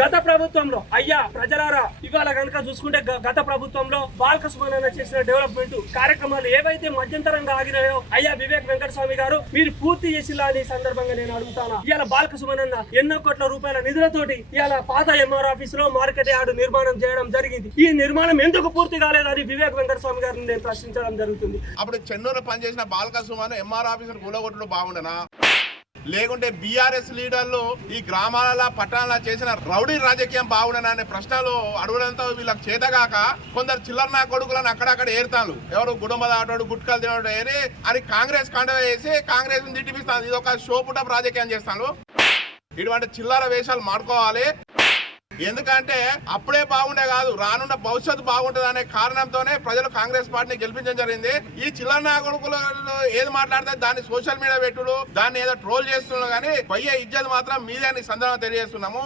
గత ప్రభుత్వంలో అయ్యా ప్రజలారా ఇవాళ కనుక చూసుకుంటే గత ప్రభుత్వంలో బాల్క సుమన్ చేసిన డెవలప్మెంట్ కార్యక్రమాలు ఏవైతే మధ్యంతరంగా ఆగినాయో అయ్యా వివేక్ వెంకటస్వామి గారు మీరు పూర్తి చేసిలా ఈ సందర్భంగా నేను అడుగుతాను. ఇవాళ బాల్క సుమన్ ఎన్నో కోట్ల రూపాయల నిధులతోటి ఇవాళ పాత ఎంఆర్ ఆఫీస్ లో మార్కెట్ యార్డ్ నిర్మాణం చేయడం జరిగింది. ఈ నిర్మాణం ఎందుకు పూర్తి కాలేదని వివేక్ వెంకటస్వామి గారిని నేను ప్రశ్నించడం జరుగుతుంది. అప్పుడు చెన్నూరు పనిచేసిన బాల్క సుమన్ ఎంఆర్ ఆఫీసర్ కూలగొట్టడం బాగుండనా, లేకుంటే బీఆర్ఎస్ లీడర్లు ఈ గ్రామాల పట్టణాల చేసిన రౌడీ రాజకీయం బాగుండనా అనే ప్రశ్నలు అడగడంతో వీళ్ళకి చేతగాక కొందరు చిల్లర నా కొడుకులను అక్కడక్కడ ఏరుతాను. ఎవరు గుడుంబ దాటాడు గుట్కలు తినడు ఏరి అని కాంగ్రెస్ కండవ వేసి కాంగ్రెస్ తిట్టిపిస్తాను. ఇది ఒక షోపుటప్ రాజకీయం చేస్తాను. ఇటువంటి చిల్లర వేషాలు మాడుకోవాలి. ఎందుకంటే అప్పుడే బాగుండే కాదు, రానున్న భవిష్యత్తు బాగుంటుంది అనే కారణంతోనే ప్రజలు కాంగ్రెస్ పార్టీని గెలిపించడం జరిగింది. ఈ చిల్లర నాయకులు ఏది మాట్లాడితే దాన్ని సోషల్ మీడియా పెట్టుడు, దాన్ని ఏదో ట్రోల్ చేస్తున్నాడు కానీ పోయే ఇజ్జత్ మాత్రం మీదే అని సందర్భంగా తెలియజేస్తున్నాము.